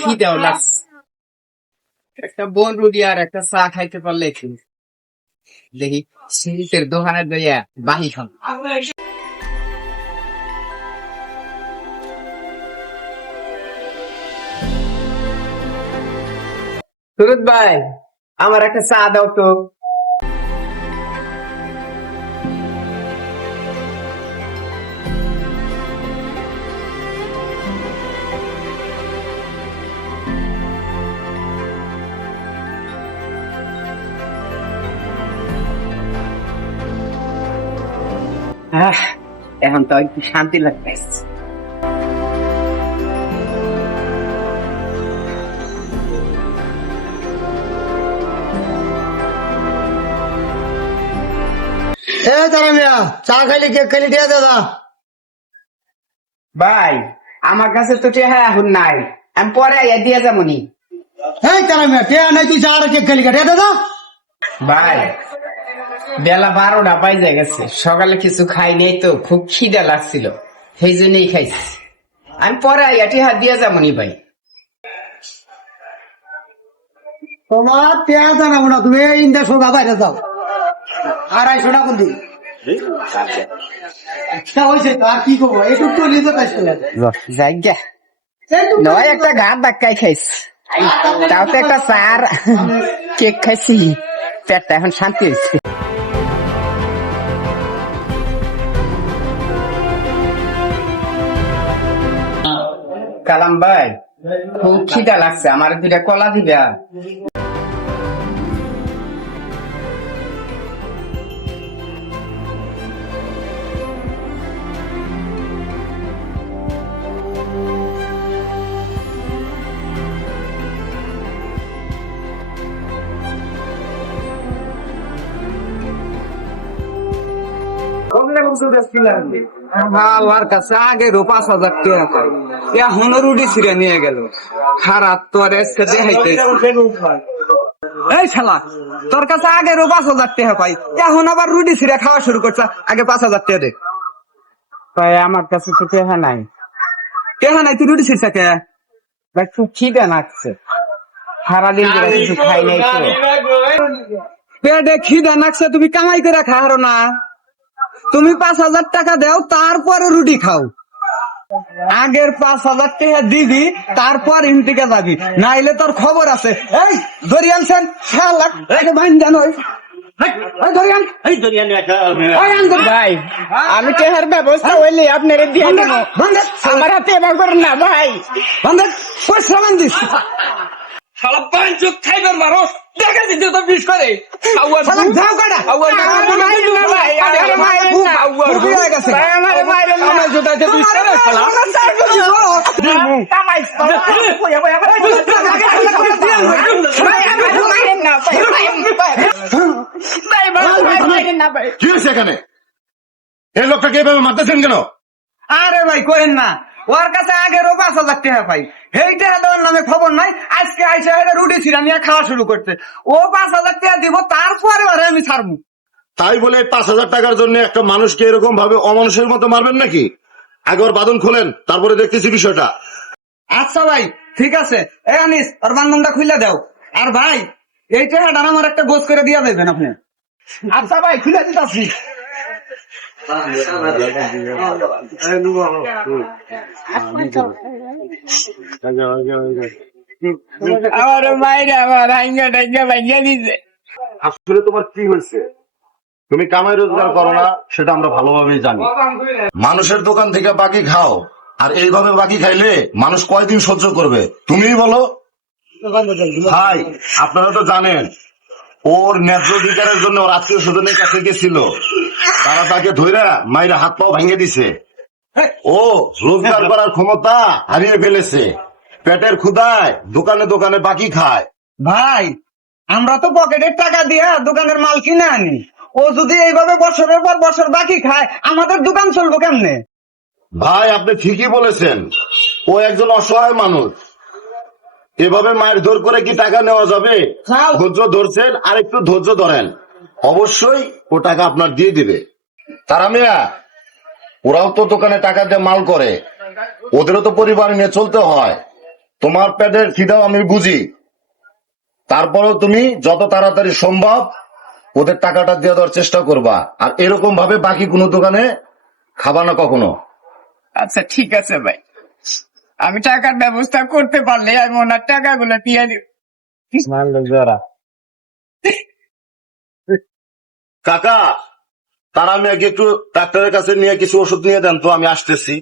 খিদেও লাগছে, একটা বন রুটি আর একটা চা খাইতে পারলে দেখি শীতের দোকানে যাইয়া বাহি খান। সুরত ভাই, আমার একটা চা দাও তো। এখন তো একটু শান্তি লাগতেছে। চা খাইলি কেক খাইলি টিয়া দাদা ভাই আমার কাছে তো টেহা এখন নাই, আমি পরে আইয়া দিয়ে যাবনি। হ্যাঁ তারা মিয়া টিয়া নাই, তুই চা আর কেক খাইলি টিয়া দাদা। ভাই বেলা 12টা বাজে গেছে, সকালে কিছু খাই নেই তো খুব খিদা লাগছিল, সেই জন্যই খাইছি। আমি পরে আইয়া টেহা দিয়ে যাবনি ভাই। তোমার টিয়া জানাবো না, তুমি ইন্দা সোগা বাইরে যাও। 250 টাকা কোন দিন হয়েছে তো আর কি করবো, একটু তো নিতে পারছি যাই গে নয়, একটা গাছ ধাক্কাই খাইছি, তাও তো একটা চার কেক খাইছি, পেটটা এখন শান্তি হয়েছে। কালাম ভাই খুব খিদা লাগছে, আমার 2টা কলা দিবা। আমার কাছে আগে 5,000 টাকা পাই, এখন রুটি ছিঁড়ে নিয়ে গেল। খারাপ তোর দেখাইতে এই শালা, তোর কাছে আগে 5,000 টাকা পাই, এখন আবার রুটি ছিঁড়ে খাওয়া শুরু করছে। আগে 5,000 টাকা দে। ভাই আমার কাছে তো টেহা নাই। টাকা নাই, তুই রুটি ছিঁড়ছে কে? ভাই খুব খিদা লাগছে, সারাদিন ধরে কিছু খাই নাই তো। পেটে খিদা লাগছে, তুমি কামাই করে খাও না? তুমি 5,000 টাকা দাও, তারপরে রুটি খাও। আগের 5,000 টাকা দিবি, তারপর ইন্টিকে যাবি, নাইলে তোর খবর আছে। এই ধরি আনছেন ভাই আমি টেহার ব্যবস্থা হইলে আপনারা দিয়ে দেব, আমার হাতে এবার করেন না ভাই। দিস শালা পাঁচুক খাইবার মানুষ দেখা দিতে তো বিষ করে কি হয়েছে এখানে? এই লোকটাকে এভাবে মারতেছেন কেন? আরে ভাই করেন না, ওর কাছে আগেরও 5,000 টাকা পাই, এই টাকা দেওয়ার নামে খবর নাই। আজকে আইসা রুটি ছিঁড়া নিয়ে খাওয়া শুরু করতে, ও 5,000 টাকা দিব, তারপরে আমি ছাড়বো। তাই বলে 5,000 টাকার জন্য একটা মানুষকে এরকম ভাবে অমানুষের মতো মারবেন নাকি? আগে ওর বাঁধন খোলেন, তারপরে দেখতেছি বিষয়টা। আচ্ছা ভাই ঠিক আছে, এ আনিস ওর বান্ধনটা খুলে দাও। আর ভাই এই টাকাটা আমার একটা গোছ করে দিয়া দেবেন আপনি। আচ্ছা ভাই খুলে দিতেছি। আমার মায়েরা আমার হাঙ্গা টাঙ্গা ভাঙ্গা দিছে। আসলে তোমার কি হয়েছে? তুমি কামাই রোজগার করো না, সেটা আমরা ভালোভাবেই জানি। মানুষের দোকান থেকে বাকি খাও, আর এইভাবে বাকি খাইলে মানুষ কয়দিন সহ্য করবে তুমিই বলো। ভাই আপনারা তো জানেন, ওর ন্যায্য অধিকারের জন্য ওর আত্মীয় স্বজনের কাছে গেছিল, তারা তাকে ধইরা মাইরা হাত পাও ভেঙে দিছে। ও রোজগার করার ক্ষমতা হারিয়ে ফেলেছে, পেটের ক্ষুধায় দোকানে দোকানে বাকি খায়। ভাই আমরা তো পকেটের টাকা দিয়ে দোকানের মাল কিনে আনি, ও যদি এইভাবে বছরের পর বছর বাকি খায়, আমাদের দোকান চলবো কেমনে? ভাই আপনি ঠিকই বলেছেন, ও একজন অসহায় মানুষ, এভাবে মায়ের ধর করে কি টাকা নেওয়া যাবে? ধৈর্য ধরছেন, আর একটু ধৈর্য ধরেন, অবশ্যই ও টাকা আপনার দিয়ে দিবে। তারা মিয়া ওরাও তো দোকানে টাকা দিয়ে মাল করে, ওদেরও তো পরিবার নিয়ে চলতে হয়। তোমার পেটের খিদাও আমি বুঝি, তারপরেও তুমি যত তাড়াতাড়ি সম্ভব ওদের টাকাটা দিয়ে দেওয়ার চেষ্টা করবা। আর এরকম ভাবে বাকি কোনো দোকানে খাবা না কখনো। আচ্ছা ঠিক আছে ভাই, আমি টাকার ব্যবস্থা করতে পারলে আমি ওনার টাকাগুলো দিয়ে দিব। কাকা, তারা আমি আগে একটু ডাক্তারের কাছে নিয়ে কিছু ওষুধ নিয়ে দেন তো, আমি আসতেছি।